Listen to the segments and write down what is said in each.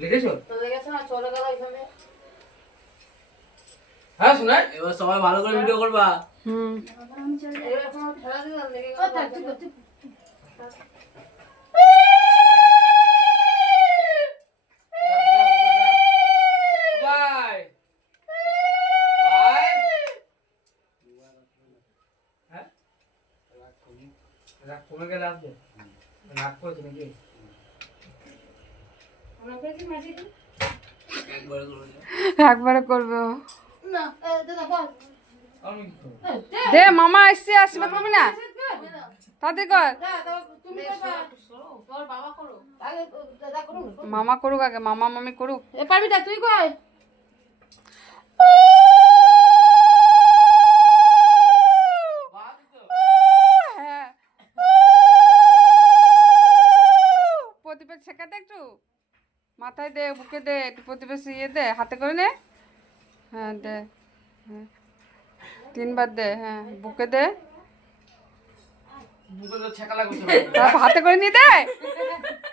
লিখেছো? তো লেগেছে না চলে গেল এইভাবে। হ্যাঁ শোনা, এবার সবাই ভালো করে ভিডিও করবা। এবার এখন ঠেলা দিলাম লেগে গেল। Bye bye. হ্যাঁ রাগ কমে গেলে আসবে, রাগ করেছে নাকি? আমাকে কি মাঝে কি? একবারে করে দাও। একবারে করবে ও। না দাদা বল। আমি কি করবো? দে মামা এসছে, আশীর্বাদ করবি না? তাতে কর, তুমি করবা। তোর বাবা করো। আগে দাদা করুন। মামা করুক আগে, মামা মামি করুক। এ পারবি না তুই কই? হ্যাঁ প্রদীপের শেখাতে একটু মাথায় দে, বুকে দে, একটু প্রদীপের ইয়ে দে, হাতে করে নে। হ্যাঁ দে, হ্যাঁ 3 বার দে, হ্যাঁ বুকে দে, বুকে তো ছেঁকা লাগবে। তারপর হাতে করে নিয়ে দে,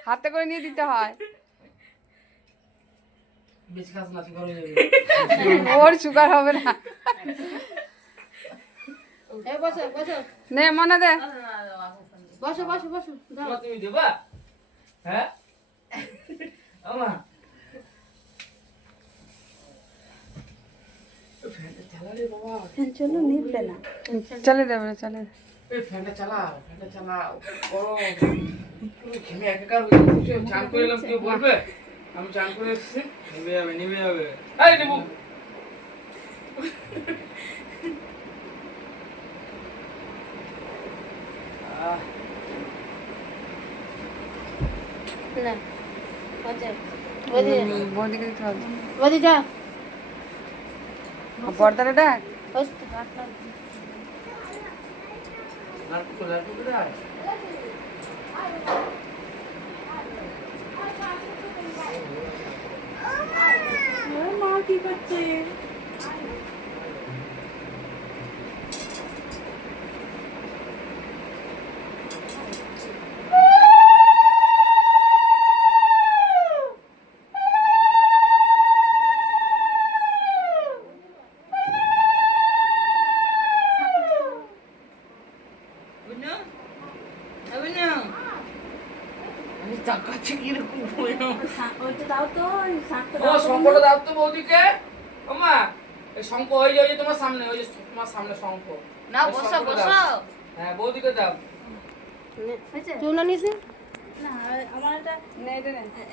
হাতে করে নিয়ে দিতে হয়। বেশি খাস না, সুগার হয়ে যাবে। ওর সুগার হবে না। এ বসো বসো। নে মনে দে। বসো বসো বসো। দাও। তোমার তুমি দেবা? হ্যাঁ আমা ফ্যানটা চালা রে বাবা। চলে দেবে, চলে দে। এই ফ্যানটা চালাও, ফ্যানটা চালাও। গরম পুরো ঘেমে একাকার হয়ে গেছে। চান করে এলাম, কেউ বলবে আমি চান করে এসেছি? নিভে যাবে, নিভে যাবে। এই নেবু। না। আচ্ছা। বদি বৌদিকে দিতে হবে। বদি যা। বর্দারে ডাক। ওই নাটক নাটক কোথায়? মা কি করছে? আমি তাকাচ্ছি কিরকম বললাম। ওইটা দাও তো শাকটা ও শঙ্কটা দাও তো বৌদিকে। ওমা এই শঙ্ক ওই যে তোমার সামনে, ওই যে তোমার সামনে শঙ্ক। না ওই বসো শঙ্কটা বসো। দাও। হ্যাঁ বৌদিকে দাও। তুই না নিস না আমার এটা নে, এটা নে।